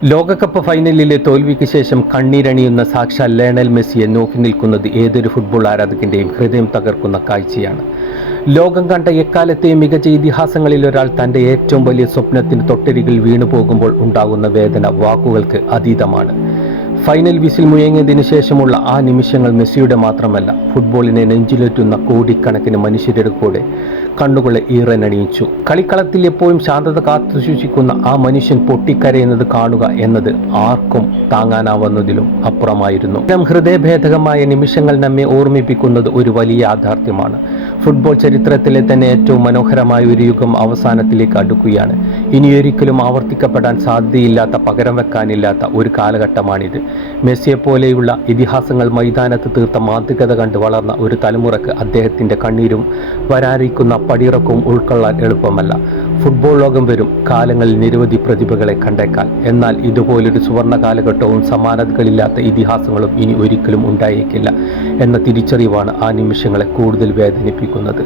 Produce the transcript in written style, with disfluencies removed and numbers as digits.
ലോകകപ്പ് ഫൈനലിലെ തോൽവിക്ക് ശേഷം കണ്ണീരണിയുന്ന സാക്ഷാൽ ലയണൽ മെസ്സിയെ നോക്കി നിൽക്കുന്നത് ഏതൊരു ഫുട്ബോൾ ആരാധകന്റെയും ഹൃദയം തകർക്കുന്ന കാഴ്ചയാണ്. ലോകം കണ്ട എക്കാലത്തെയും മികച്ച ഇതിഹാസങ്ങളിൽ ഒരാൾ തൻ്റെ ഏറ്റവും വലിയ സ്വപ്നത്തിന് തൊട്ടരികിൽ വീണു പോകുമ്പോൾ ഉണ്ടാകുന്ന വേദന വാക്കുകൾക്ക് അതീതമാണ്. ഫൈനൽ വിസിൽ മുഴങ്ങിയതിനു ശേഷമുള്ള ആ നിമിഷങ്ങൾ മെസ്സിയുടെ മാത്രമല്ല, ഫുട്ബോളിനെ നെഞ്ചിലേറ്റുന്ന കോടിക്കണക്കിന് മനുഷ്യരുടെ കൂടെ കണ്ണുകളെ ഈറനണിയിച്ചു. കളിക്കളത്തിൽ എപ്പോഴും ശാന്തത കാത്തുസൂക്ഷിക്കുന്ന ആ മനുഷ്യൻ പൊട്ടിക്കരയുന്നത് കാണുക എന്നത് ആർക്കും താങ്ങാനാവുന്നതിലും അപ്പുറമായിരുന്നു. ഹൃദയഭേദകമായ നിമിഷങ്ങൾ നമ്മെ ഓർമ്മിപ്പിക്കുന്നത് ഒരു വലിയ യാഥാർത്ഥ്യമാണ്. ഫുട്ബോൾ ചരിത്രത്തിലെ തന്നെ ഏറ്റവും മനോഹരമായ ഒരു യുഗം അവസാനത്തിലേക്ക് അടുക്കുകയാണ്. ഇനിയൊരിക്കലും ആവർത്തിക്കപ്പെടാൻ സാധ്യതയില്ലാത്ത, പകരം വെക്കാനില്ലാത്ത ഒരു കാലഘട്ടമാണിത്. മെസ്സിയെപ്പോലെയുള്ള ഇതിഹാസങ്ങൾ മൈതാനത്ത് തീർത്ത മാന്ത്രികത കണ്ട് വളർന്ന ഒരു തലമുറക്ക് അദ്ദേഹത്തിൻ്റെ കണ്ണീരും വരാനിരിക്കുന്ന പടിയിറക്കവും ഉൾക്കൊള്ളാൻ എളുപ്പമല്ല. ഫുട്ബോൾ ലോകം വരും കാലങ്ങളിൽ നിരവധി പ്രതിഭകളെ കണ്ടേക്കാൻ, എന്നാൽ ഇതുപോലൊരു സുവർണ കാലഘട്ടവും സമാനതകളില്ലാത്ത ഇതിഹാസങ്ങളും ഇനി ഒരിക്കലും ഉണ്ടായേക്കില്ല എന്ന തിരിച്ചറിവാണ് ആ നിമിഷങ്ങളെ കൂടുതൽ വേദനിപ്പിക്കുന്നത്.